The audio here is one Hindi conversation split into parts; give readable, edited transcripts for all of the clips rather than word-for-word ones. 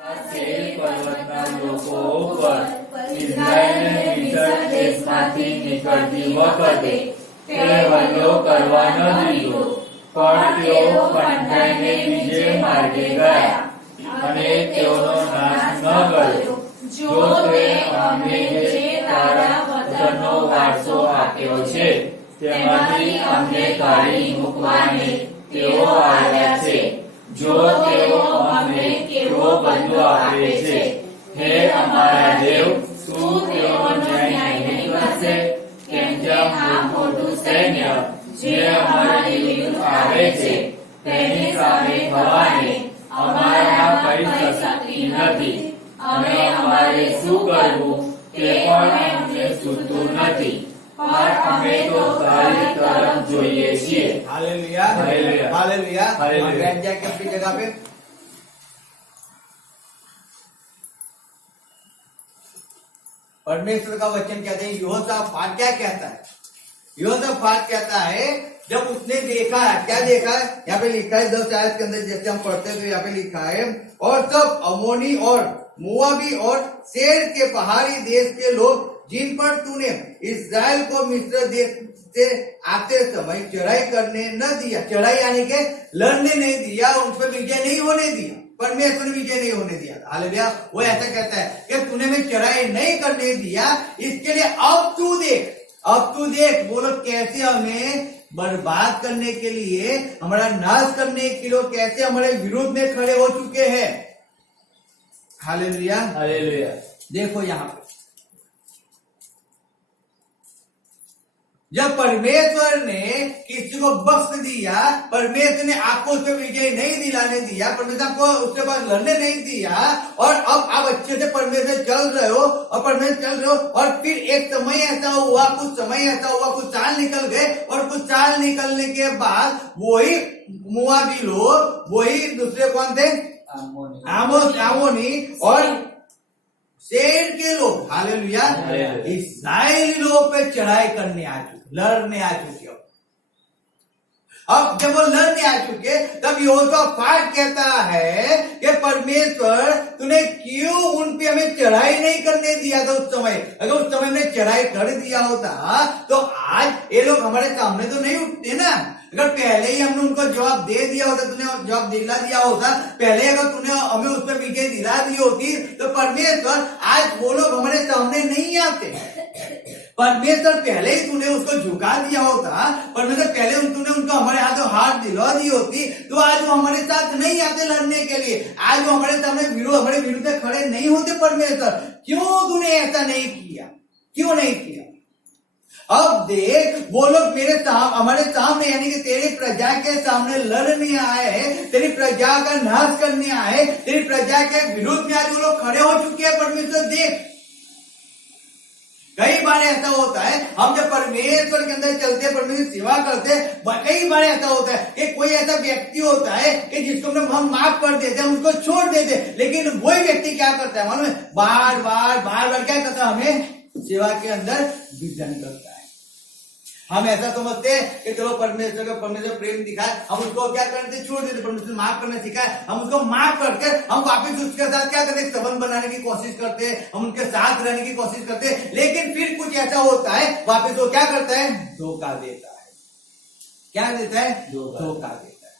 સેલ પર્વતના લોકો ઉપર ઇઝરાયેલને મિસર દેશમાંથી નીકળતી વખતે તે હલ્લો કરવા ન દીધો, પણ તેઓ કંઠાઈને બીજે માર્ગે ગયા અને તેઓનો નાશ ન કર્યો. જો તે અમને જે તારા વતનનો વારસો આપ્યો છે તેમાંથી અમને કાઢી મૂકવાને તેઓ આવ્યા છે. જો તેઓ અમને કેવો બદલો આપે છે, હે અમારા દેવ, શું તેઓ ન્યાય નહીં કરશે? કેમ કે આ મોટું સૈન્ય જે અમારી વિરુદ્ધ આવે છે તેની સામે થવાને અમારા કઈ શક્તિ નથી, અને અમારે શું કરવું તે પણ અમને સૂઝતું નથી, પણ અમે તો તારી તરફ જોઈએ છીએ. Hallelujah hallelujah hallelujah hallelujah. बैठ जाके अपनी जगह पे. परमेश्वर का वचन कहते हैं, यहोशाफात क्या कहता है? यहोशाफात कहता है जब उसने देखा, क्या देखा है? यहाँ पे लिखा है 10 आयत के अंदर, जैसे हम पढ़ते हैं तो यहाँ पे लिखा है, और सब अमोनी और मोआबी और सेर के पहाड़ी देश के लोग जिन पर तूने इस्राएल को मिस्र देश से आते समय चढ़ाई करने न दिया, चढ़ाई यानी के लड़ने नहीं दिया, उन पर विजय नहीं होने दिया, परमेश्वर ने विजय नहीं होने दिया. हालेलुया. वो ऐसा कहता है कि तूने में चढ़ाई नहीं करने दिया, इसके लिए अब तू देख वो लोग कैसे हमें बर्बाद करने के लिए, हमारा नाश करने के लिए कैसे हमारे विरोध में खड़े हो चुके हैं. Hallelujah hallelujah. देखो यहाँ पे जब परमेश्वर ने किसी को बख्श दिया, परमेश्वर ने आपको उस पर विजय नहीं दिलाने दिया, परमेश्वर आपको उसके पास लड़ने नहीं दिया, और अब आप अच्छे से परमेश्वर चल रहे हो और फिर एक समय ऐसा हुआ, कुछ साल निकल गए, और कुछ साल निकलने के बाद वही मोआबी लोग, वही दूसरे कौन थे? आमोनी और शेर के लोग, हालेलुया, इस्राएली लोग पे चढ़ाई करने आ चुके, लड़ने आ चुके. अब जब वो लड़ने आ चुके तब यहोशाफात कहता है कि परमेश्वर तूने क्यों उन पे हमें चढ़ाई नहीं करने दिया था उस समय? अगर उस समय में चढ़ाई कर दिया होता तो आज ये लोग हमारे सामने तो नहीं उठते ना. अगर पहले ही हमने उनको जवाब दे दिया होता, तूने जवाब दिला दिया होता पहले, अगर तूने हमें उस पर विजय दिला दी होती तो परमेश्वर आज वो लोग हमारे सामने नहीं आते. परमेश्वर पहले ही तूने उसको झुका दिया होता, परमेश्वर पहले तूने उनको हमारे हाथों हाथ दिलवा दी होती तो आज वो हमारे साथ नहीं आते लड़ने के लिए, आज वो हमारे सामने हमारे विरुद्ध खड़े नहीं होते. परमेश्वर क्यों तूने ऐसा नहीं किया, क्यों नहीं किया? अब देख वो लोग हमारे सामने यानी कि तेरी प्रजा के सामने लड़ने आए, तेरी प्रजा का नाश करने आए, तेरी प्रजा के विरुद्ध में आज वो लोग खड़े हो चुके हैं. परमेश्वर देख, कई बार ऐसा होता है हम जब परमेश्वर के अंदर चलते, परमेश्वर की सेवा करते, कई बार ऐसा होता है कि कोई ऐसा व्यक्ति होता है कि जिसको हम माफ कर देते, हम उसको छोड़ देते, लेकिन वही व्यक्ति क्या करता है मालूम है? बार बार क्या करता है? हमें सेवा के अंदर विघ्न करता है. हम ऐसा समझते हैं कि चलो परमेश्वर प्रेम दिखाए, हम उसको क्या करते, छोड़ देते, परमेश्वर माफ करना सिखाए, हम उसको माफ करके हम वापिस उसके साथ क्या करते, संबंध बनाने की कोशिश करते हैं, हम उनके साथ रहने की कोशिश करते हैं, लेकिन फिर कुछ ऐसा होता है वापिस वो क्या करता है? धोखा देता है. क्या देता है? धोखा देता है.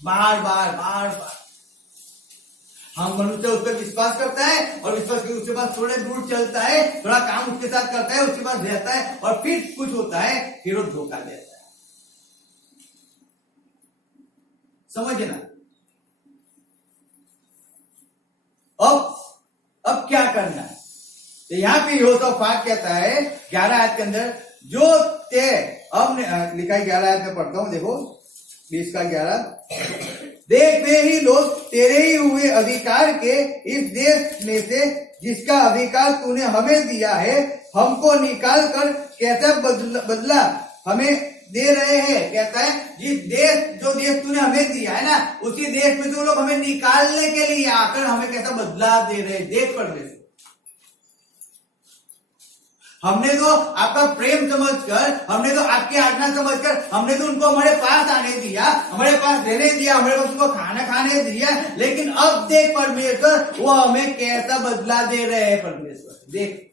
बार बार हम मनुष्य उस पर विश्वास करता है, और विश्वास के उसके पास थोड़े दूर चलता है, थोड़ा काम उसके साथ करता है, उसके पास रहता है, और फिर कुछ होता है, फिर वो धोखा देता है. समझना. अब क्या करना है? तो यहाँ पे यहोशाफात कहता है 11 आयत के अंदर, जो ते अब लिखा है 11 आयत में पढ़ता हूं, देखो 20 का 11. देख वे ही लोग तेरे ही हुए अधिकार के इस देश में से जिसका अधिकार तूने हमें दिया है, हमको निकाल कर कैसा बदला हमें दे रहे हैं. कहता है जो देश तूने हमें दिया है ना, उसी देश में तो लोग हमें निकालने के लिए आकर हमें कैसा बदला दे रहे हैं. देख परमेश्वर हमने तो आपका प्रेम समझकर, हमने तो आपकी आज्ञा समझकर, हमने तो उनको हमारे पास आने दिया, हमारे पास रहने दिया, हमारे पास उनको खाना खाने दिया, लेकिन अब देख परमेश्वर वो हमें कैसा बदला दे रहे हैं। परमेश्वर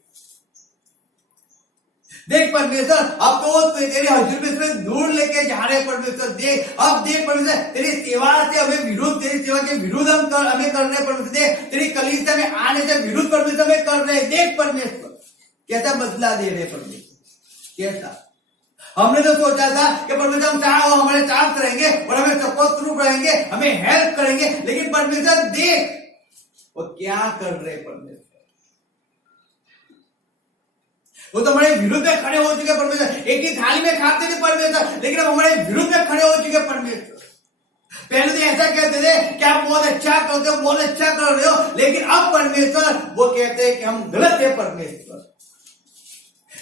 देख परमेश्वर, अब तो तेरे हजूर में दूर लेके जा रहे परमेश्वर। देख, अब देख परमेश्वर, तेरी सेवा से हमें विरुद्ध, तेरी सेवा के विरुद्ध हमें कर रहे परमेश्वर। देख, तेरी कलीसिया में आने से विरुद्ध परमेश्वर हमें कर रहे। देख परमेश्वर कैसा बदला दे रहे परमेश्वर, कैसा। हमने तो सोचा था कि परमेश्वर हम हमारे साथ रहेंगे और हमें सपोर्ट थ्रू रहेंगे, हमें हेल्प करेंगे, लेकिन परमेश्वर देख वो क्या कर रहे परमेश्वर। वो तो हमारे विरुद्ध में खड़े हो चुके परमेश्वर। एक ही थाली में खाते थे परमेश्वर, लेकिन अब हमारे विरुद्ध में खड़े हो चुके परमेश्वर। पहले तो ऐसा कहते थे कि आप बहुत अच्छा करते हो, बहुत अच्छा कर रहे हो, लेकिन अब परमेश्वर वो कहते हैं कि हम गलत है परमेश्वर।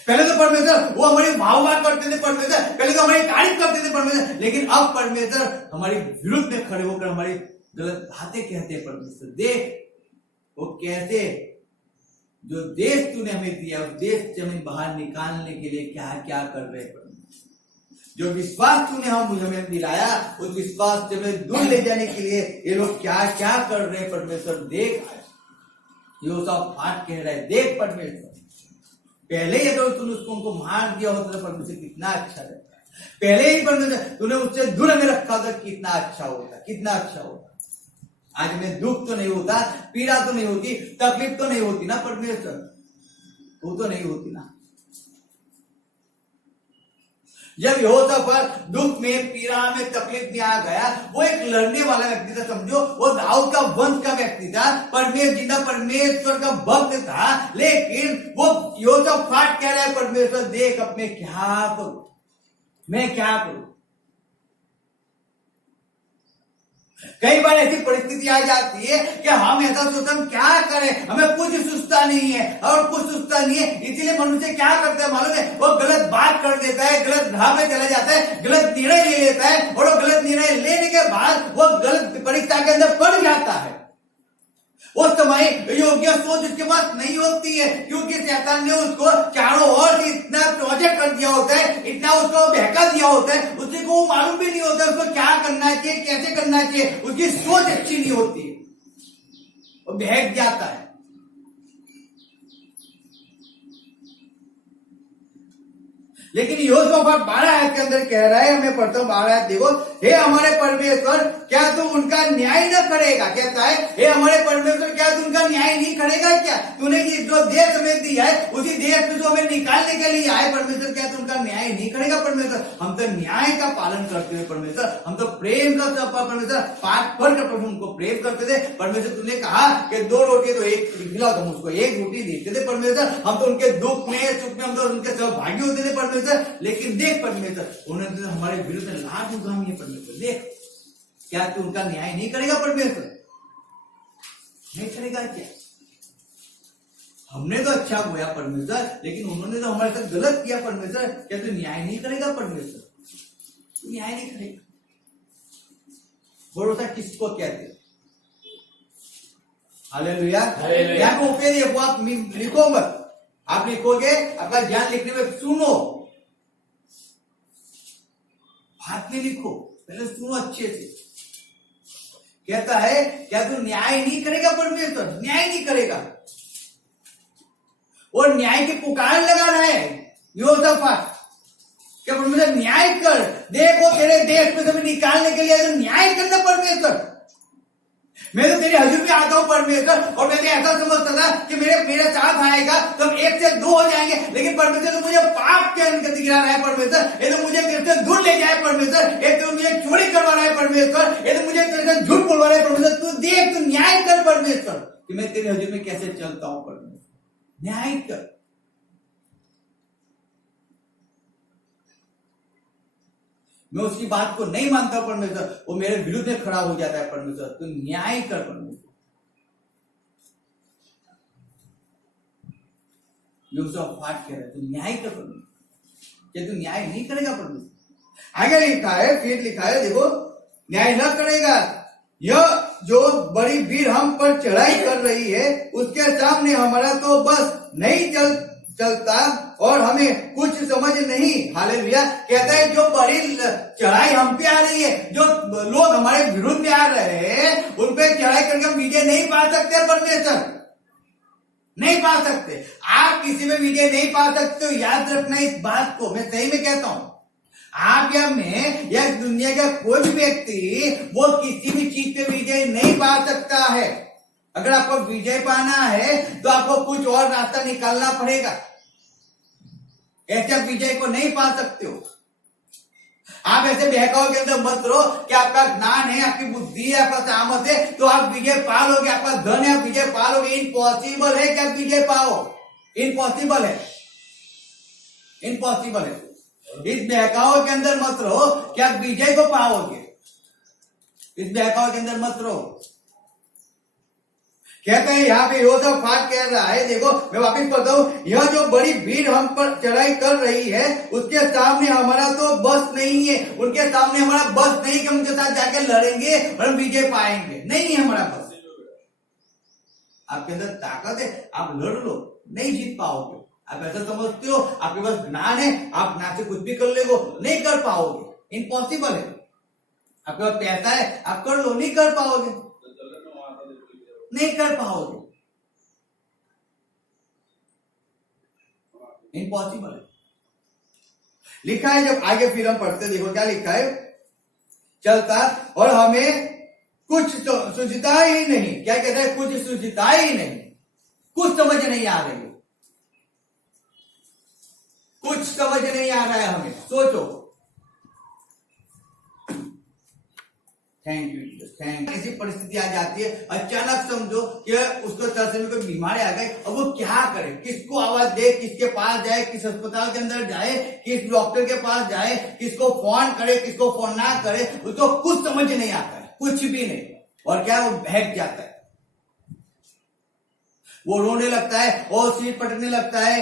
पहले तो परमेश्वर वो हमारी वाह करते थे परमेश्वर, पहले तो हमारी तारीफ करते थे परमेश्वर, लेकिन अब परमेश्वर हमारे विरुद्ध में खड़े होकर हमारी गलत बातें कहते हैं परमेश्वर। देख वो कैसे जो देश तूने हमें दिया, उस देश से हमें बाहर निकालने के लिए क्या क्या कर रहे परमेश्वर। जो विश्वास तूने हमें दिलाया, उस विश्वास से हमें दूर ले जाने के लिए ये लोग क्या क्या कर रहे परमेश्वर। देख यहोशापात कह रहा है, देख परमेश्वर पहले ही अगर तूने उनको मार दिया होता तो परमेश्वर कितना अच्छा रहता। पहले ही परमेश्वर तूने उससे दूर हमें रखा होता कितना अच्छा होता, कितना अच्छा होता। आज में दुख तो नहीं होता, पीड़ा तो नहीं होती, तकलीफ तो नहीं होती ना परमेश्वर, वो तो नहीं होती ना। जब यहोशापात दुख में, पीड़ा में, तकलीफ में आ गया, वो एक लड़ने वाला व्यक्ति था, समझो वो दाऊद का वंश का व्यक्ति था, परमेश्वर का भक्त था, लेकिन वो यहोशापात कह रहा है परमेश्वर देख अब मैं क्या करूं, मैं क्या करूं। कई बार ऐसी परिस्थिति आ जाती है कि हम ऐसा सोचते हम क्या करें, हमें कुछ सुझता नहीं है और कुछ सुझता नहीं है, इसीलिए मनुष्य क्या करता है मालूम है, वो गलत बात कर देता है, गलत राह में चला जाता है, गलत निर्णय ले लेता है, और वो गलत निर्णय लेने के बाद वो गलत परीक्षा के अंदर पड़ जाता है। उस समय योग्य सोच उसके पास नहीं होती है, क्योंकि शैतान ने उसको चारों ओर से इतना प्रोजेक्ट कर दिया होता है, इतना उसको बहका दिया होता है, उसी को मालूम भी नहीं होता उसको क्या करना चाहिए, कैसे करना चाहिए, उसकी सोच अच्छी नहीं होती है, वो बहक जाता है। लेकिन यहोशापात 12 आयत के अंदर कह रहा है, हमें पढ़ता हूं 12 आयत, देखो, हे हमारे परमेश्वर क्या तू उनका न्याय न करेगा। कहता है हे हमारे परमेश्वर क्या तू उनका न्याय नहीं करेगा क्या, तूने जो देश हमें दिया है उसी देश में जो हमें निकालने के लिए आए परमेश्वर क्या तू उनका न्याय नहीं करेगा परमेश्वर। हम तो न्याय का पालन करते हुए परमेश्वर, हम तो प्रेम का परमेश्वर पाठ पढ़कर उनको प्रेम करते थे परमेश्वर। तूने कहा कि 2 रोटी तो एक खिलाओ, तुम उसको 1 रोटी देते थे परमेश्वर। हम तो उनके दुख में सुख में हम तो उनके सहभागी होते थे परमेश्वर, लेकिन देख परमेश्वर उन्होंने तो हमारे विरुद्ध लाख उगामी है परमेश्वर। देख क्या तू उनका न्याय नहीं करेगा परमेश्वर, नहीं करेगा क्या। हमने तो अच्छा बोया परमेश्वर, लेकिन उन्होंने तो हमारे साथ गलत किया परमेश्वर, क्या तू न्याय नहीं करेगा परमेश्वर, तू न्याय नहीं करेगा। भरोसा किसको कहते, हालेलुया। यहाँ को ऊपर देखो, आप लिखो मत, आप लिखोगे आपका ज्ञान लिखने में सुनो, हाथ में लिखो, पहले सुनो अच्छे से। कहता है क्या तू न्याय नहीं करेगा परमेश्वर, न्याय नहीं करेगा, और न्याय की पुकार लगा रहा है यहोशापात, क्या परमेश्वर न्याय कर, देखो तेरे देश में तुम्हें निकालने के लिए तो न्याय करना परमेश्वर। मैं तो तेरे हजूर में आता हूं परमेश्वर, और मैं ऐसा समझता था कि मेरे साथ आएगा तो हम 1 से 2 हो जाएंगे, लेकिन परमेश्वर तो मुझे पाप के अंदर गिरा रहा है परमेश्वर, ये तो मुझे तेरे से दूर ले जाए परमेश्वर, ये तो मुझे चोरी करवा रहा है परमेश्वर, ये तो मुझे तेरे से झूठ बोलवा रहा है परमेश्वर। तू देख, तू न्याय कर परमेश्वर कि मैं तेरे हजूर में कैसे चलता हूं परमेश्वर, न्याय कर। मैं उसकी बात को नहीं मानता परमेश्वर, वो मेरे विरुद्ध में खड़ा हो जाता है परमेश्वर, तू न्याय कर परमेश्वर। यहोशापात कह रहा है तू न्याय कर परमेश्वर, क्या तू न्याय नहीं करेगा परमेश्वर। आगे लिखा है, फिर लिखा है, देखो, न्याय न करेगा, यह जो बड़ी भीड़ हम पर चढ़ाई कर रही है उसके सामने हमारा तो बस नहीं चलता और हमें कुछ समझ नहीं। हालेलुया। कहता है जो बड़ी चढ़ाई हम पे आ रही है, जो लोग हमारे विरुद्ध में आ रहे हैं, उन पे चढ़ाई करके हम विजय नहीं पा सकते। परमेश्वर नहीं पा सकते। आप किसी में विजय नहीं पा सकते हो, याद रखना इस बात को। मैं सही में कहता हूं, आप या मैं या दुनिया का कोई भी व्यक्ति वो किसी भी चीज पे विजय नहीं पा सकता है। अगर आपको विजय पाना है तो आपको कुछ और रास्ता निकालना पड़ेगा। ऐसे आप विजय को नहीं पा सकते हो। आप ऐसे बहकाव के अंदर मत रहो कि आपका ज्ञान है, आपकी बुद्धि है, आपका सामर्थ है तो आप विजय पा लोगे, आपका धन है आप विजय पा लोगे। इम्पॉसिबल है कि आप विजय पाओ, इम्पॉसिबल है, इम्पॉसिबल है। इस बहकाव के अंदर मत रहो कि आप विजय को पाओगे। इस बहकाव के अंदर मत रहो। कहते हैं यहाँ पे यहोशापात कह रहा है, देखो मैं वापिस पढ़ता हूं, यह जो बड़ी भीड़ हम पर चढ़ाई कर रही है उसके सामने हमारा तो बस नहीं है। उनके सामने हमारा बस नहीं कि हम उनके साथ जाकर लड़ेंगे और हम विजय पाएंगे, नहीं है हमारा बस। आपके अंदर ताकत है, आप लड़ लो, नहीं जीत पाओगे। आप ऐसा समझते हो आपके पास ज्ञान है, आप ज्ञान से कुछ भी कर लेगो, नहीं कर पाओगे, इम्पॉसिबल है। आपके पास पैसा है, आप कर लो, नहीं कर पाओगे, नहीं कर पाओगे, इम्पॉसिबल है। लिखा है जब आगे फिर हम पढ़ते, देखो क्या लिखा है, चलता और हमें कुछ सूझता ही नहीं। क्या कहता है? कुछ सूझता ही नहीं, कुछ समझ नहीं आ रही, कुछ समझ नहीं आ रहा है हमें। सोचो, थैंक यू, थैंक यू। ऐसी परिस्थिति आ जाती है, अचानक समझो कि उसको शरीर में कोई बीमारी आ गई, अब वो क्या करे, किसको आवाज दे, किसके पास जाए, किस अस्पताल के अंदर जाए, किस डॉक्टर के पास जाए, किसको फोन करे, किसको फोन ना करे, उसको कुछ समझ नहीं आता है, कुछ भी नहीं। और क्या, वो बहक जाता है, वो रोने लगता है, वो सिर पटकने लगता है,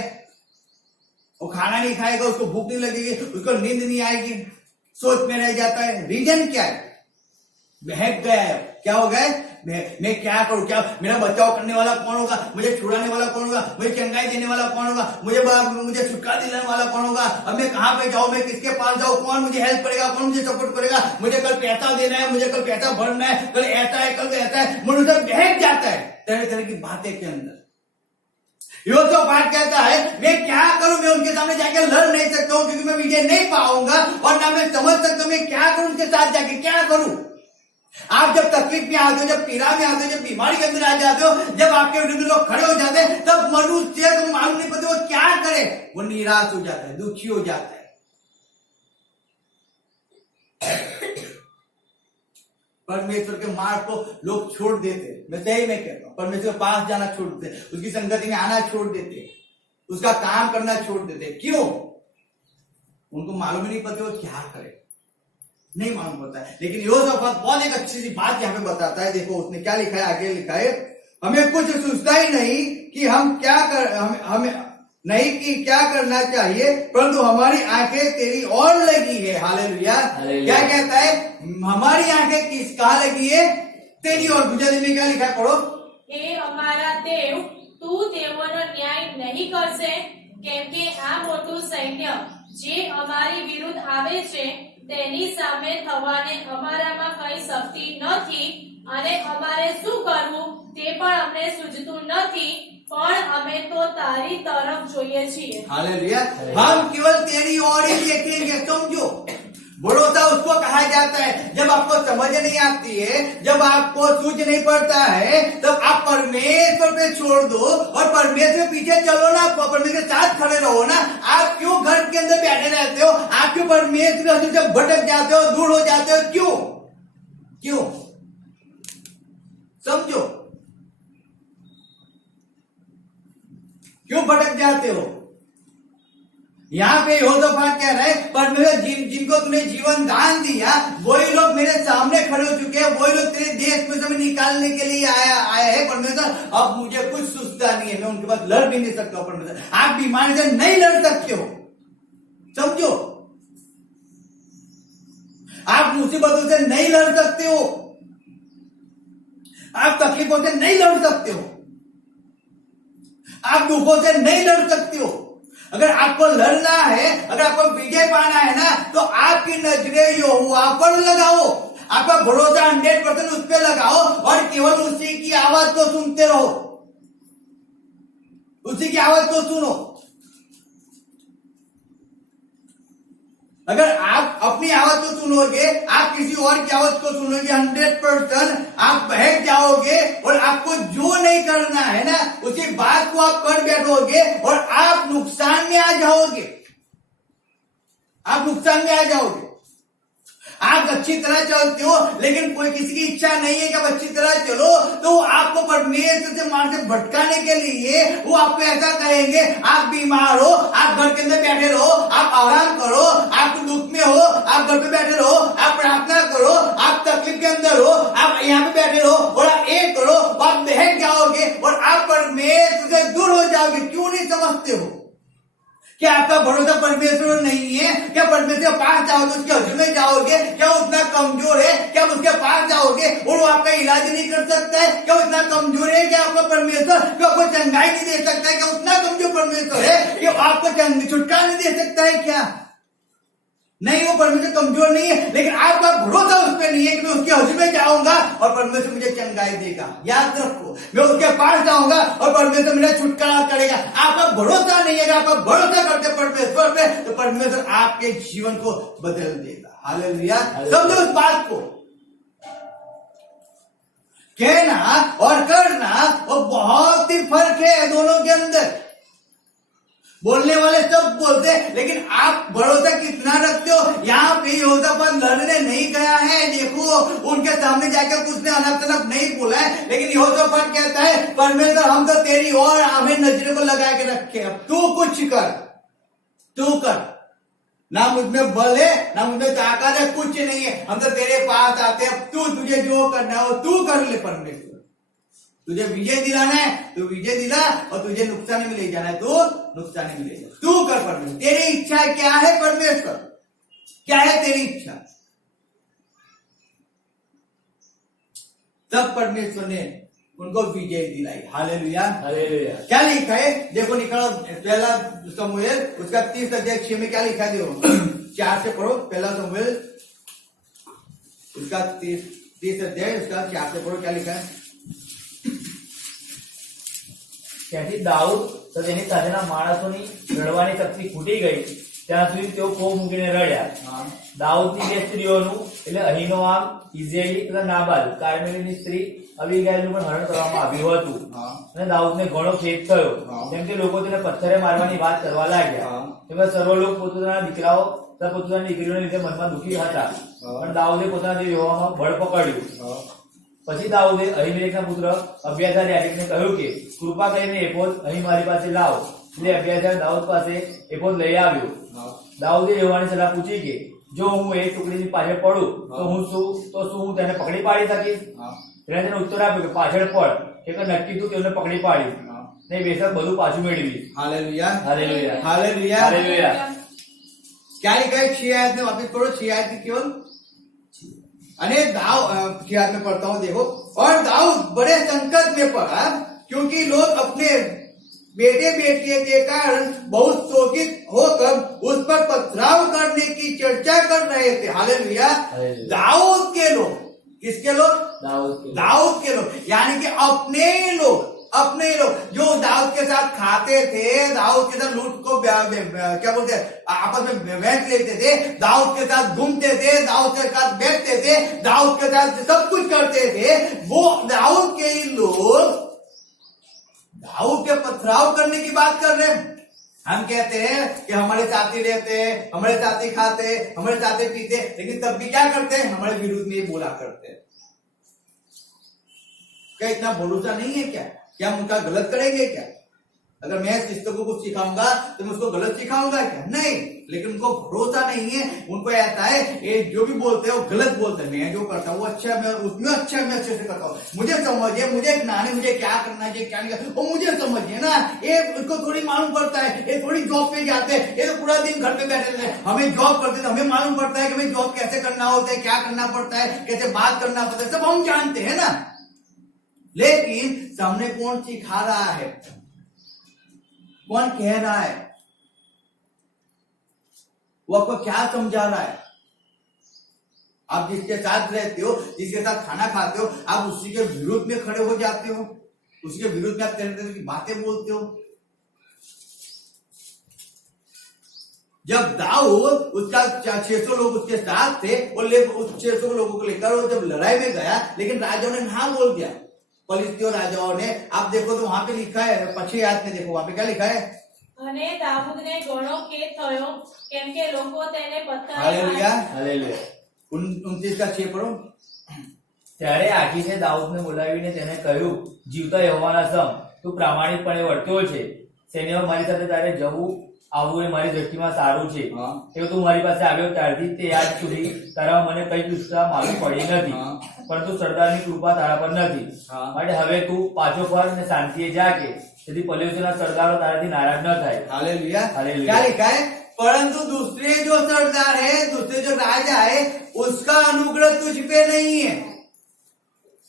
वो खाना नहीं खाएगा, उसको भूख नहीं लगेगी, उसको नींद नहीं आएगी, सोच में रह जाता है। रीजन क्या है? बहक गया है। क्या हो गया? मैं क्या करूं, क्या मेरा बचाव करने वाला कौन होगा, मुझे छुड़ाने वाला कौन होगा, मुझे चंगाई देने वाला कौन होगा, मुझे छुटकारा दिलाने वाला कौन होगा, अब मैं कहां पे जाऊं, मैं किसके पास जाऊं, कौन मुझे हेल्प करेगा, कौन मुझे सपोर्ट करेगा, मुझे कल पैसा देना है, मुझे कल पैसा भरना है, कल ऐसा है, कल ऐसा है, मनुष्य बहक जाता है तरह तरह की बातें के अंदर। यहोशापात कहता है मैं क्या करूं, मैं उनके सामने जाके लड़ नहीं सकता हूं क्योंकि मैं विजय नहीं पाऊंगा और ना मैं समझ सकता हूं मैं क्या करूं उनके साथ जाके, क्या करूं। आप जब तकलीफ में आते हो, जब पीड़ा में आते हो, जब बीमारी के अंदर आ जाते हो, जब आपके विरुद्ध लोग खड़े हो जाते हैं, तब मनुष्य को मालूम नहीं पड़ता वो क्या करे, वो निराश हो जाता है, दुखी हो जाता है। परमेश्वर के मार्ग को लोग छोड़ देते, मैं सही में कहता हूं, परमेश्वर के पास जाना छोड़ देते, उसकी संगति में आना छोड़ देते, उसका काम करना छोड़ देते। क्यों? उनको मालूम नहीं पड़ता वो क्या करे, नहीं मालूम पड़ता है। लेकिन यहोशापात बहुत एक अच्छी सी बात यहाँ पे बताता है। देखो उसने क्या लिखा है, आगे लिखा है, हमें कुछ सूझता ही नहीं कि हम क्या कर, हमें नहीं कि क्या करना चाहिए, परंतु हमारी आंखें तेरी ओर लगी है। हालेलुया। क्या कहता है? हमारी आंखें किस कहाँ लगी है? तेरी ओर। गुजराती में क्या लिखा है, पढ़ो। हे हमारा देव, तू देवोનો ન્યાય નહીં કરશે, કેમ કે આ મોટું સૈન્ય જે અમારી વિરુદ્ધ આવે છે તેની સામે થવાને અમારામાં કઈ શક્તિ નથી અને અમારે શું કરવું તે પણ અમને સૂઝતું નથી, પણ અમે તો તારી તરફ જોઈએ છીએ। हालेलुया। हम केवल तेरी ओर ही देखेंगे। समझो, भरोसा उसको कहा जाता है जब आपको समझ नहीं आती है, जब आपको सूझ नहीं पड़ता है, तब आप परमेश्वर पे छोड़ दो और परमेश्वर के पीछे चलो ना, परमेश्वर के साथ खड़े रहो ना। आप क्यों घर के अंदर बैठे रहते हो? आप क्यों परमेश्वर से भटक जाते हो, दूर हो जाते हो? क्यों? क्यों? समझो, क्यों भटक जाते हो? यहाँ पे यहोशापात कह रहा है, परमेश्वर जिनको तूने जीवन दान दिया वही लोग मेरे सामने खड़े हो चुके हैं, वही लोग तेरे देश में से निकालने के लिए आया है परमेश्वर। अब मुझे कुछ सूझता नहीं है, मैं उनके पास लड़ भी नहीं सकता हूं परमेश्वर। आप बीमारी से नहीं लड़ सकते हो, समझो, आप मुसीबतों से नहीं लड़ सकते हो, आप तकलीफों से नहीं लड़ सकते हो। आप दुखों से नहीं लड़ सकते हो। अगर आपको लड़ना है, अगर आपको विजय पाना है ना, तो आपकी नजरें यहोवा पर लगाओ, आपका भरोसा 100% उस पर लगाओ और केवल उसी की आवाज को सुनते रहो, उसी की आवाज को सुनो। अगर आप अपनी आवाज को सुनोगे, आप किसी और की आवाज को सुनोगे, 100% आप बहक जाओगे और आपको जो नहीं करना है ना, उसी बात को आप कर बैठोगे और आप नुकसान में आ जाओगे, आप नुकसान में आ जाओगे। आप अच्छी तरह चलते हो, लेकिन कोई किसी की इच्छा नहीं है कि आप अच्छी तरह चलो, तो आपको परमेश्वर से मार्ग से भटकाने के लिए वो आपको ऐसा कहेंगे, आप बीमार हो, आप घर के अंदर बैठे रहो, आप आराम करो, आप दुख में हो, आप घर पे बैठे रहो, आप प्रार्थना करो, आप तकलीफ के अंदर हो, आप यहाँ पे बैठे रहो और आप एक करो, आप बहक जाओगे और आप परमेश्वर से दूर हो जाओगे। क्यों नहीं समझते हो? क्या आपका भरोसा परमेश्वर नहीं है? क्या परमेश्वर के पास जाओगे, उसके हजूर में जाओगे? क्या उतना कमजोर है? क्या उसके पास जाओगे और वो आपका इलाज नहीं कर सकता है? क्या उतना कमजोर है कि आपका परमेश्वर क्या आपको चंगाई नहीं दे सकता है? क्या उतना कमजोर परमेश्वर है कि आपको छुटकारा नहीं दे सकता है? क्या नहीं, वो परमेश्वर कमजोर नहीं है, लेकिन आपका भरोसा उस पर नहीं है कि मैं उसके हजूर में जाऊंगा और परमेश्वर मुझे चंगाई देगा। याद रखो, मैं उसके पास जाऊंगा और परमेश्वर मेरा छुटकारा करेगा। आपका भरोसा नहीं है, आपका भरोसा करते परमेश्वर पे, तो परमेश्वर आपके जीवन को बदल देगा। हालेलुया। समझो उस बात को। कहना और करना वो बहुत ही फर्क है दोनों के अंदर। बोलने वाले सब बोलते हैं, लेकिन आप भरोसा कितना रखते हो? यहाँ पे यहोशापात लड़ने नहीं गया है, देखो उनके सामने जाकर कुछ ने अनप तनप नहीं बोला है, लेकिन यहोशापात कहता है, परमेश्वर हम तो तेरी और हमें नजरों को लगा के रखे, अब तू कुछ कर, तू कर। ना मुझमें बल है, ना मुझमें ताकत है, कुछ नहीं है, हम तो तेरे पास आते हैं, तू तुझे जो करना है वो तू कर ले। परमेश्वर तुझे विजय दिलाना है, तू विजय दिला, और तुझे नुकसान में ले जाना है, तू नुकसान में ले जा, तू कर। परमेश्वर तेरी इच्छा क्या है? परमेश्वर क्या है तेरी इच्छा? तब परमेश्वर ने उनको विजय दिलाई। Hallelujah, hallelujah. क्या लिखा है देखो, निकलो पहला शमूएल उसका 30 में क्या लिखा है देखो, 4 से पढ़ो। पहला शमूएल उसका 30 उसका 4 से पढ़ो, क्या लिखा है? ત્યાંથી દાઉદ તો તેની સાથેના માણસોની રડવાની શક્તિ ખૂટી ગઈ, ત્યાં સુધી તેઓ કોપ મૂકીને રડ્યા. દાઉદની બે સ્ત્રીઓનું એટલે અહીનોઆમ, ઇઝરાયેલી તથા નાબાલ કાર્મેલીની સ્ત્રી અબીગાઈલનું પણ હરણ કરવામાં આવ્યું હતું. અને દાઉદને ઘણો ખેદ થયો, કેમ કે લોકો તેને પથ્થરે મારવાની વાત કરવા લાગ્યા. તેમાં સર્વ લોક પોતાના દીકરાઓ તથા પોતાની દીકરીઓને લીધે મનમાં દુઃખી હતા, પણ દાઉદે પોતાના દેવામાં બળ પકડ્યું. પછી દાઉદે અહીમેલેકના પુત્ર અબ્યાથાર યાજકને કહ્યું કે કૃપા કરીને એફોદ અહીં મારી પાસે લાવો. એટલે અબ્યાથાર દાઉદ પાસે એફોદ લઈ આવ્યો. દાઉદે યહોવાની સલાહ પૂછી કે જો હું એક ટુકડીની પાછળ પડું તો શું હું તેને પકડી પાડી શકીશ? એટલે તેને ઉત્તર આપ્યો કે પાછળ પડ, કે નક્કી તું તેમને પકડી પાડીશ, નહીં બેશક બધું પાછું મેળવીશ. Hallelujah, hallelujah, hallelujah, hallelujah. क्या लिखा है 6 आयत में? वापिस पढ़ो 6 आयत की केवल। अनेक दाऊद 6 आयत में पढ़ता हूं देखो। और दाऊद बड़े संकट में पड़ा, क्योंकि लोग अपने बेटे बेटियों के कारण बहुत शोकित होकर उस पर पथराव करने की चर्चा कर रहे थे। हालेलुया। दाऊद के लोग, किसके लोग? दाऊद के लोग, यानी कि अपने लोग जो दाऊद के साथ खाते थे, दाऊद के साथ लूट को क्या बोलते हैं, आपस में बैठ लेते थे, दाऊद के साथ घूमते थे, दाऊद के साथ बैठते थे, दाऊद के साथ सब कुछ करते थे, वो दाऊद के ही लोग दाऊद के पथराव करने की बात कर रहे हैं। हम कहते हैं कि हमारे साथी रहते हैं, हमारे साथी खाते, हमारे साथी पीते, लेकिन तब भी क्या करते हैं? हमारे विरुद्ध में बोला करते हैं। क्या इतना भरोसा नहीं है क्या? क्या हम उनका गलत करेंगे क्या? अगर मैं शिष्य को कुछ सिखाऊंगा तो मैं उसको गलत सिखाऊंगा क्या? नहीं, लेकिन उनको भरोसा नहीं है। उनको ऐसा है ये जो भी बोलते हैं वो गलत बोलते हैं, मैं जो करता हूँ वो अच्छा, मैं उसमें अच्छा, मैं अच्छे से करता हूँ, मुझे समझिए, मुझे ज्ञान है, मुझे क्या करना चाहिए क्या नहीं करना, वो मुझे समझिए ना। ये उसको थोड़ी मालूम पड़ता है, ये थोड़ी जॉब पे जाते हैं, ये तो पूरा दिन घर पे बैठे रहते हैं। हमें जॉब करते हैं, हमें मालूम पड़ता है कि हमें जॉब कैसे करना होता है, क्या करना पड़ता है, कैसे बात करना पड़ता है, सब हम जानते हैं ना। लेकिन सामने कौन सिखा रहा है? कौन कह रहा है, वो आपको क्या समझा रहा है। आप जिसके साथ रहते हो, जिसके साथ खाना खाते हो, आप उसी के विरुद्ध में खड़े हो जाते हो, उसके विरुद्ध में आप तरह तरह की बातें बोलते हो। जब दाऊद उसका 600 लोग उसके साथ थे, वो उस 600 लोगों को लेकर वो जब लड़ाई में गया, लेकिन राजाओं ने ना बोल दिया, फलिस्तियों राजाओं ने। आप देखो तो वहां पे लिखा है, 5 आयत में देखो वहां पे क्या लिखा है। અને દાऊदને ઘણો ખેદ થયો કેમ કે લોકો તેને પથ્થરે हालेलुया। હાલેલુયા। 29 का 6 पढ़ो। ત્યારે આખીશે દાઉદને બોલાવીને તેને કહ્યું, જીવતા યહોવાના સમ તું પ્રામાણિકપણે વર્ત્યો છે, સૈન્યમાં મારી સાથે તારે જવું આવવું એ મારી દ્રષ્ટિમાં સારું છે। હા। એવું તું મારી પાસે આવ્યો ત્યારથી તે આજ સુધી તારામાં મને કઈ દુષ્ટતા માલુમ પડી નથી, હા। પરંતુ સરદારની કૃપા તારા પર નથી। હા। માટે હવે તું પાછો ફર અને શાંતિએ જા કે જેથી પલેશીના સરદારો તારાથી નારાજ ન થાય। हालेलुया। हालेलुया। क्या लिखा है, परंतु दूसरे जो सरदार है, दूसरे जो राजा है, उसका अनुग्रह तुझ पे नहीं है,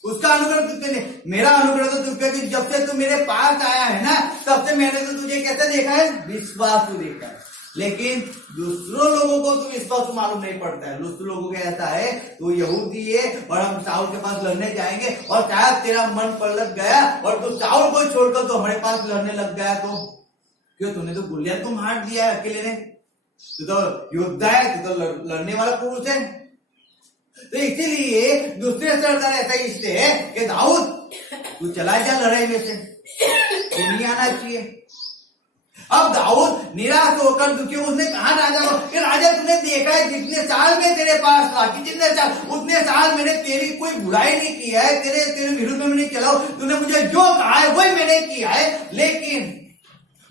उसका अनुग्रह तुझ पे नहीं। मेरा अनुग्रह तो तुझ पे, कि जब से तू मेरे पास आया है ना, तब से मैंने तो तुझे कैसे देखा है, विश्वास तू देखा है। लेकिन दूसरों लोगों को तो विश्वास मालूम नहीं पड़ता है। दूसरे लोगों को ऐसा है, तू यहूदी है और हम साउल के पास लड़ने जाएंगे, और शायद तेरा मन पलट गया और तू साउल को छोड़कर तो हमारे पास लड़ने लग गया, तो क्यों तूने तो गुलियत को मार दिया है अकेले ने, तू तो योद्धा है, तू तो लड़ने वाला पुरुष है। तो इसीलिए दूसरे सरदार ऐसा इससे है कि दाऊद तू चला जा लड़ाई में से, तू नहीं आना चाहिए। अब दाऊद निराश होकर दुखी, उसने कहा राजा को कि राजा तूने देखा है जितने साल में तेरे पास था, कि जितने साल, उतने साल मैंने तेरी कोई बुराई नहीं किया है, तेरे विरुद्ध में नहीं चला, तूने मुझे जो कहा है वही मैंने किया है, लेकिन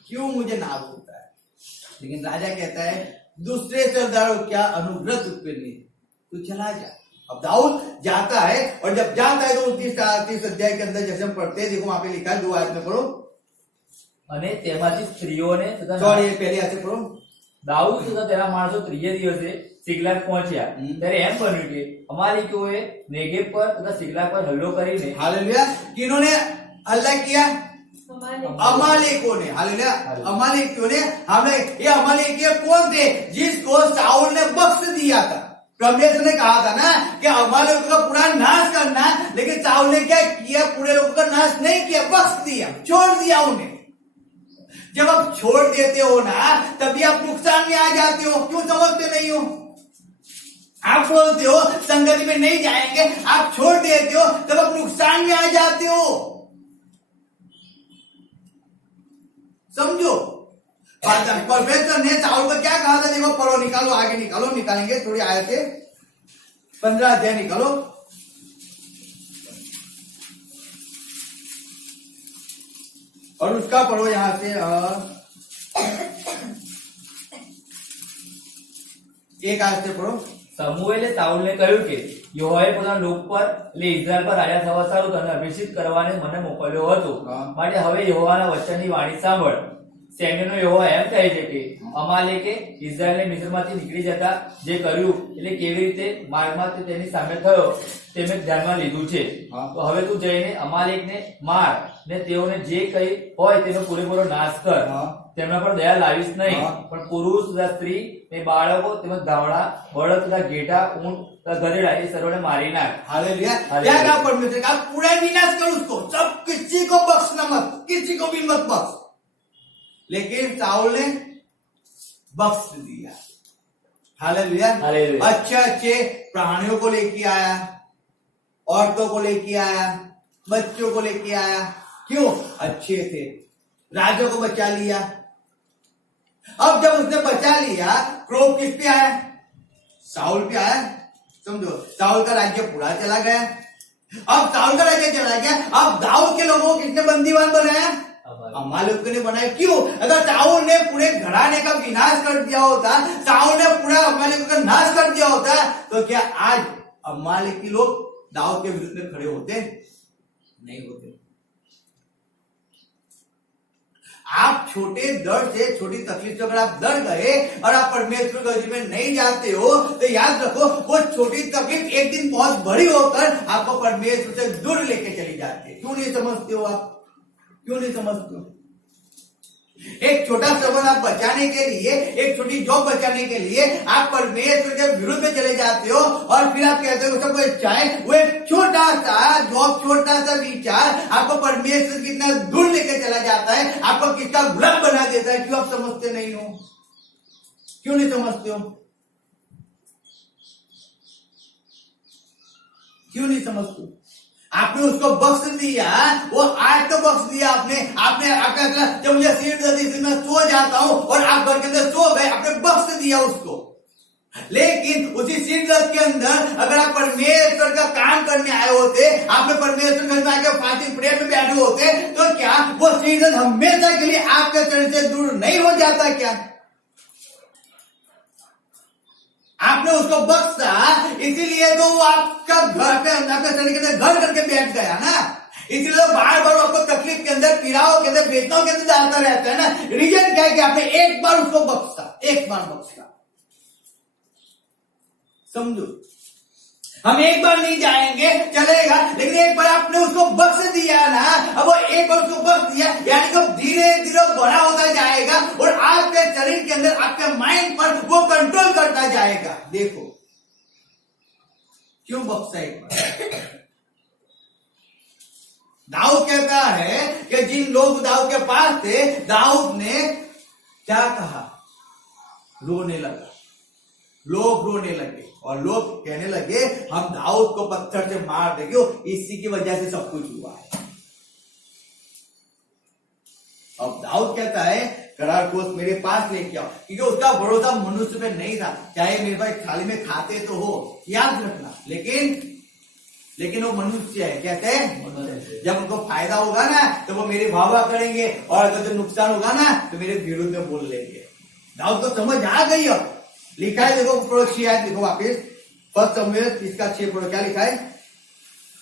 क्यों मुझे ना बोलता है। लेकिन राजा कहता है दूसरे सरदारों क्या अनुग्रह तुझ पे नहीं, तू चला जा। अब दाऊद जाता है, और जब जाता है तो 29 अध्याय के अंदर जैसे हम पढ़ते हैं, देखो वहां पे लिखा है, 2 आयत में पढ़ो। અને તેમાંથી સ્ત્રીઓને તથા सॉरी पहले ऐसे पढ़ो। દાઉદ તથા તેના માણસો ત્રીજે દિવસે સિકલાગ પહોંચ્યા, ત્યારે એમ બન્યું કે અમાલીકીઓએ નેગેબ પર તથા સિકલાગ પર હલ્લો કરીને हालेलुया। किन्होंने हल्ला किया, અમારે अमालेकों ने। हालेलुया। अमालेकियों ने हमले। ये अमालेकीय कौन थे, जिसको साउल ने बख्श दिया था। परमेश्वर ने कहा था ना कि अमालेकियों का पूरा नाश करना, लेकिन साउल ने क्या किया, पूरे लोगों का नाश नहीं किया, बख्श दिया, छोड़ दिया उन्हें। जब आप छोड़ देते हो ना, तभी आप नुकसान में आ जाते हो। क्यों समझते नहीं हो, आप बोलते हो संगति में नहीं जाएंगे, आप छोड़ देते हो, तब आप नुकसान में आ जाते हो। समझो, परमेश्वर ने साउल को क्या कहा था, देखो पढ़ो, निकालो, आगे निकालो, निकालेंगे थोड़ी आयतें, 15 अध्याय निकालो। और उसका पढ़ो यहां से, एक आयत से पढ़ो। સમુએલે સાઉલને કહ્યું કે યહોવાએ પોતાના લોક પર એટલે ઇઝરાયલ પર રાજા થવા સારું તને અભિષેક કરવાને મને મોકલ્યો હતો, માટે હવે યહોવાના વચનની વાણી સાંભળ। સૈન્યનો યહોવા એમ કહે છે કે અમાલેકે ઇઝરાયલને મિસ્રમાંથી નીકળી જતા જે કર્યું, એટલે કેવી રીતે માર્ગમાં તે તેની સામે થયો તે મેં ધ્યાનમાં લીધું છે। તો હવે તું જઈને અમાલેકને માર ને તેઓને જે કઈ હોય તેનો પૂરેપૂરો નાશ કર। તેમના પર દયા લાવીશ નહીં, પણ પુરુષ તથા સ્ત્રી ને બાળકો તેમજ ધાવડા બળદ તથા ઘેટા ઊંટ તથા ગધેડા એ સર્વને મારી नाक। हालेलुया। हालेलुया। क्या कहा परमेश्वर का, पूरा विनाश कर उसको, सब किसी को बख्शना मत, किसी को भी मत बख्श। लेकिन साउल ने बख्श दिया। हालेलुया। हालेलुया। अच्छे अच्छे प्राणियों को लेके आया, औरतों को लेके आया, बच्चों को लेके आया। क्यों, अच्छे थे, राजा को बचा लिया। अब जब उसने बचा लिया, क्रोध किस पे आया, साउल पे आया। समझो, साउल का राज्य पूरा चला गया। अब साउल का राज्य चला गया, अब दाऊद के लोगों को किसने बंदीवान बनाया, अमालेकियों ने बनाया। क्यों, अगर साउल ने पूरे घराने का विनाश कर दिया होता, साउल ने पूरा अमालेकियों का नाश कर दिया होता, तो क्या आज अमालेकी लोग दाऊद के विरुद्ध में खड़े होते, नहीं होते। आप छोटे दर्द से, छोटी तकलीफ से अगर आप डर गए और आप परमेश्वर के में नहीं जाते हो, तो याद रखो वो छोटी तकलीफ एक दिन बहुत बड़ी होकर आपको परमेश्वर से दूर लेके चली जाती है। क्यों नहीं समझते हो आप, क्यों नहीं समझते हो। एक छोटा संबंध आप बचाने के लिए, एक छोटी जॉब बचाने के लिए आप परमेश्वर के विरुद्ध में चले जाते हो और फिर आप कहते हो सब कुछ चाहे वो एक छोटा सा जॉब, छोटा सा विचार आपको परमेश्वर कितना दूर लेके चला जाता है, आपको कितना गुलाम बना देता है। क्यों आप समझते नहीं हो? क्यों नहीं समझते हो? क्यों नहीं समझते? आपने उसको बख्श दिया, वो आज तो बख्श दिया आपने आपका जब मुझे सीट दी थी मैं सो जाता हूं और आप घर के अंदर सो गए, आपने बख्श दिया उसको। लेकिन उसी सीट के अंदर अगर आप परमेश्वर का काम करने आए होते, आपने परमेश्वर घर में आके फास्टिंग प्रेयर में बैठे होते, तो क्या वो सीट हमेशा के लिए आपके शरीर से दूर नहीं हो जाता? क्या आपने उसको बख्शा, इसीलिए तो वो आपका घर पे आपके शरीर के अंदर घर करके बैठ गया ना। इसलिए तो बार बार आपको तकलीफ के अंदर, पीड़ाओं के अंदर, वेदनाओं के अंदर डालता रहता है ना। रीजन क्या है कि आपने एक बार उसको बख्शा, एक बार बख्शा। समझो, हम एक बार नहीं जाएंगे चलेगा, लेकिन एक बार आपने उसको बख्श दिया ना, अब वो एक बार उसको बख्श दिया यानी कि धीरे धीरे बड़ा होता जाएगा और आपके शरीर के अंदर, आपके माइंड पर वो कंट्रोल करता जाएगा। देखो क्यों बख्शा एक बार। दाऊद कहता है कि जिन लोग दाऊद के पास थे, दाऊद ने क्या कहा? रोने लगा। लोग रोने लगे और लोग कहने लगे हम दाऊद को पत्थर से मार देंगे, इसी की वजह से सब कुछ हुआ है। अब दाऊद कहता है करार कोस मेरे पास लेके आओ, क्योंकि उसका भरोसा मनुष्य पे नहीं था। चाहे मेरे पास थाली में खाते तो हो, याद रखना, लेकिन वो मनुष्य है। कहते हैं जब उनको फायदा होगा ना तो वो मेरे वाह करेंगे और अगर जो नुकसान होगा ना तो मेरे विरुद्ध में बोल लेंगे। दाऊद को समझ आ गई। अब लिखा है, देखो प्रोडक्ट देखो वापिस 1 शमूएल 30:6 क्या लिखा है?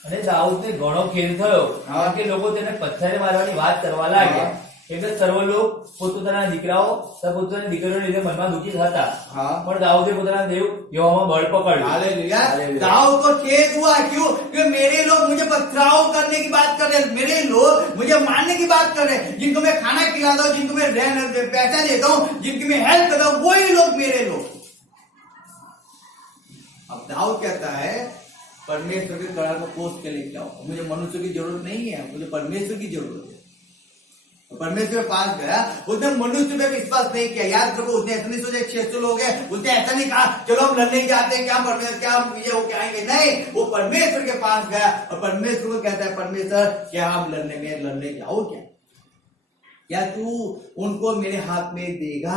અને દાઉદને ઘણો ખેદ થયો, કારણ કે લોકો તેને પથ્થરે મારવાની વાત કરવા લાગ્યા, કેમ કે સર્વ લોક પોતપોતાના દીકરાઓ તથા પોતાની દીકરીઓને લીધે મનમાં દુઃખિત હતા। પણ દાઉદે પોતાના દેવ यहोवा બળ પકડ્યું। हालेलुया। दाऊद को खेद हुआ, क्यों? क्योंकि मेरे लोग मुझे पथराव करने की बात कर रहे हैं, मेरे लोग मुझे मारने की बात कर रहे हैं। जिनको मैं खाना खिलाता हूँ, जिनको मैं पैसा देता हूँ, जिनकी मैं हेल्प करता हूँ, वही लोग मेरे लोग। अब दाऊद कहता है परमेश्वर के करार को पोस्ट के लेके आओ, मुझे मनुष्य की जरूरत नहीं है, मुझे परमेश्वर की जरूरत है। तो परमेश्वर के पास गया, उसने मनुष्य पे विश्वास नहीं किया। याद रखो, उसने ऐसा नहीं सोचा 600 लोग हैं, उसने ऐसा नहीं कहा चलो हम लड़ने जाते हैं, क्या परमेश्वर क्या हम ये हो के आएंगे। नहीं, वो परमेश्वर के पास गया और परमेश्वर को कहता है परमेश्वर क्या हम लड़ने जाओ? क्या तू उनको मेरे हाथ में देगा?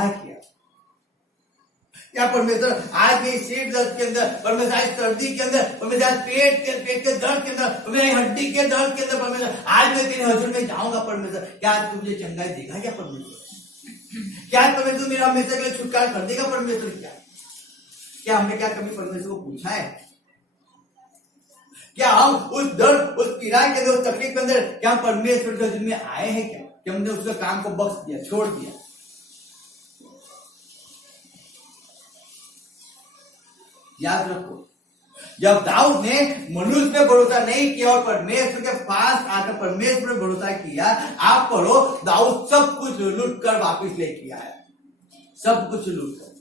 क्या परमेश्वर आज मेरी सीट दर्द के अंदर, परमेश्वर आज सर्दी के अंदर, परमेश्वर आज पेट के दर्द के अंदर, परमेश्वर हड्डी के दर्द के अंदर, परमेश्वर आज मैं तेरे हजूर में जाऊंगा परमेश्वर, क्या आज तू मुझे चंगाई देगा? क्या परमेश्वर क्या परमेश्वर मेरा हमेशा के लिए छुटकारा कर देगा? परमेश्वर क्या हमने क्या कभी परमेश्वर को पूछा है? क्या हम उस दर्द, उस पीड़ा के अंदर, उस तकलीफ के अंदर क्या हम परमेश्वर के हजूर में आए हैं? क्या हमने उसके काम को बख्श दिया, छोड़ दिया? याद रखो, जब दाऊद ने मनुष्य पे भरोसा नहीं किया और परमेश्वर के पास आकर परमेश्वर पे भरोसा किया, आप पढ़ो, दाऊद सब कुछ लूट कर वापिस लेके आया। सब कुछ लूट कर,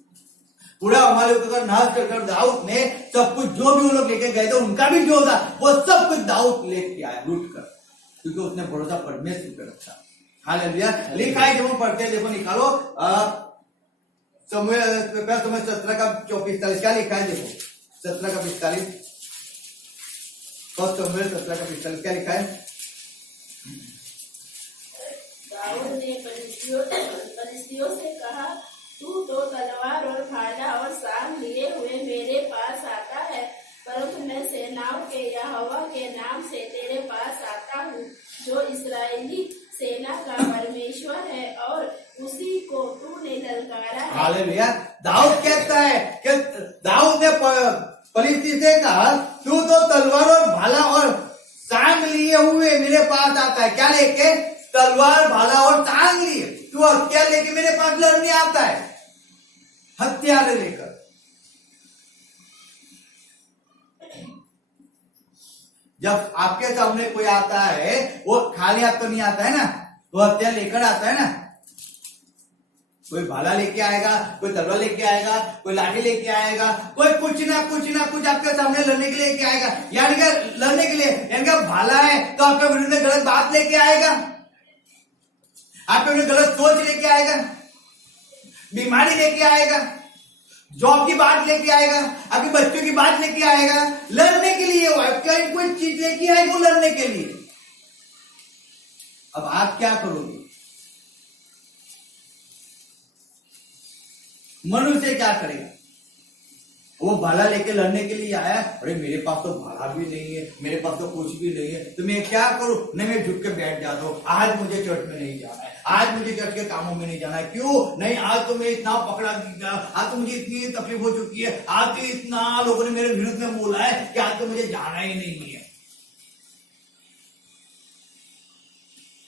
पूरा हमारे ऊपर नाश कर दाऊद ने सब कुछ, जो भी वो लोग लेके गए थे उनका भी जो था वो सब कुछ दाऊद लेके आया लूट कर, क्योंकि उसने भरोसा परमेश्वर पे रखा। हालेलुया। लिखा है, जब हम पढ़ते हैं, देखो निकालो समय 17 का 45 क्या लिखा है? देखो 17 का 45, 1 शमूएल 17 का 45 क्या लिखा है? दाऊद ने फलिस्तियों से कहा, तू तो तलवार और भाला और सांप लिए हुए मेरे पास आता है, परंतु मैं सेनाओं के यहोवा के नाम से तेरे पास आता हूँ, जो इस्राएली सेना का परमेश्वर है, और उसी को तूने ललकारा है। हालेलुया। दाऊद कहता है कि दाऊद ने फलिस्ती से कहा, तू तो तलवार और भाला और सांग लिए हुए मेरे पास आता है। क्या लेके? तलवार, भाला और सांग लिए। तू हथियार लेके मेरे पास लड़ने आता है, हथियार लेकर। जब आपके सामने कोई आता है, वो खाली हाथ तो नहीं आता है ना, वो हथियार लेकर आता है ना। कोई भाला लेके आएगा, कोई तलवार लेके आएगा, कोई लाठी लेके आएगा, कोई कुछ ना कुछ आपके सामने लड़ने के लिए लेके आएगा। यानी कि लड़ने के लिए, यानी कि भाला है तो आपके विरुद्ध में गलत बात लेके आएगा, आपके विरुद्ध गलत सोच लेके आएगा, बीमारी लेके आएगा, जॉब की बात लेके आएगा, आपके बच्चों की बात लेके आएगा। लड़ने के लिए कोई चीज लेके आएगा लड़ने के लिए। अब आप क्या करोगे? मनुष्य क्या करेगा? वो भाला लेके लड़ने के लिए आया, अरे मेरे पास तो भाला भी नहीं है, मेरे पास तो कुछ भी नहीं है, तो मैं क्या करूं? नहीं, मैं झुक के बैठ जाता हूं, आज मुझे चर्च में नहीं जाना है, आज मुझे चर्च के कामों में नहीं जाना है। क्यों नहीं? आज तो मैं इतना पकड़ा गया, आज तो मुझे इतनी तकलीफ हो चुकी है, आज तो इतना लोगों ने मेरे विरुद्ध में बोला है कि आज तो मुझे जाना ही नहीं है।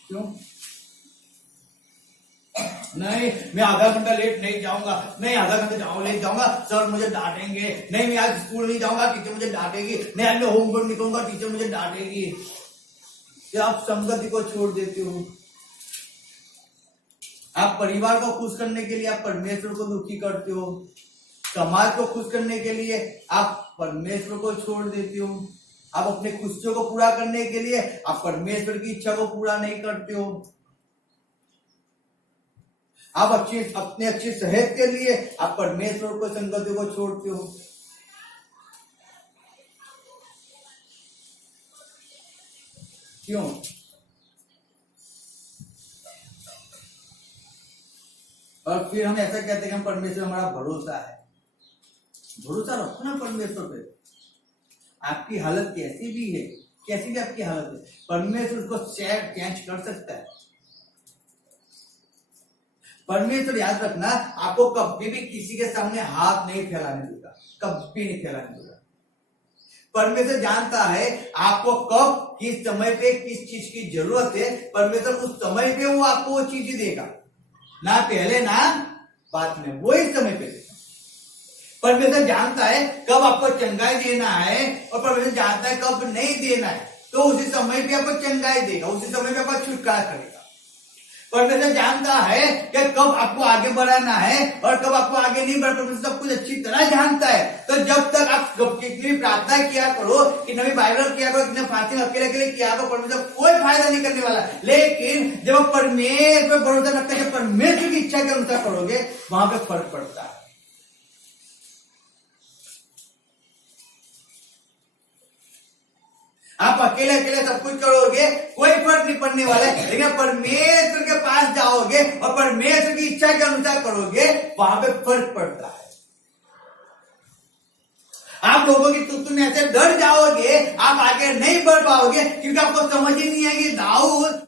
क्यों नहीं? मैं आधा घंटा लेट नहीं जाऊंगा, नहीं आधा घंटा लेट जाऊंगा, सर मुझे डांटेंगे, नहीं मैं आज स्कूल नहीं जाऊंगा, टीचर मुझे डांटेगी, नहीं आज मैं होमवर्क नहीं करूंगा, टीचर मुझे डांटेगी। क्या आप संगति को छोड़ देते हो? आप परिवार को खुश करने के लिए आप परमेश्वर को दुखी करते हो, समाज को खुश करने के लिए आप परमेश्वर को छोड़ देते हो, आप अपने खुशियों को पूरा करने के लिए आप परमेश्वर की इच्छा को पूरा नहीं करते हो, आप अपने अच्छी सेहत के लिए आप परमेश्वर को संगति को छोड़ते हो। क्यों? और फिर हम ऐसा कहते हैं कि हम परमेश्वर हमारा भरोसा है। भरोसा रखो ना परमेश्वर पे। आपकी हालत कैसी भी है, कैसी भी आपकी हालत है, परमेश्वर उसको चेंज कर सकता है। परमेश्वर याद रखना, आपको कभी भी किसी के सामने हाथ नहीं फैलाने देगा, कभी नहीं फैलाने देगा। परमेश्वर जानता है आपको कब किस समय पे किस चीज की जरूरत है, परमेश्वर उस समय पे वो आपको वो चीज देगा, ना पहले ना बाद में, वही समय पे। परमेश्वर जानता है कब आपको चंगाई देना है और परमेश्वर जानता है कब नहीं देना है, तो उसी समय पे आपको चंगाई देगा, उसी समय पे आपको छुटकारा करेगा। परमेश्वर जानता है कि कब आपको आगे बढ़ाना है और कब आपको आगे नहीं बढ़ाना, परमेश्वर सब कुछ अच्छी तरह जानता है। तो जब तक आप कितनी प्रार्थना किया करो, कितना भी बाइबल किया करो, कितना फास्टिंग अकेले अकेले किया करो, परमेश्वर कोई फायदा नहीं करने वाला। लेकिन जब आप परमेश्वर पर भरोसा रखते हैं, परमेश्वर की इच्छा के अनुसार करोगे, वहां पे फर्क पड़ता है। आप अकेले अकेले सब कुछ करोगे, कोई फर्क नहीं पड़ने वाला है। लेकिन परमेश्वर के पास जाओगे और परमेश्वर की इच्छा के अनुसार करोगे, वहां पे फर्क पड़ता है। आप लोगों की तुम ऐसे डर जाओगे, आप आगे नहीं बढ़ पाओगे, क्योंकि आपको समझ ही नहीं है कि दाऊद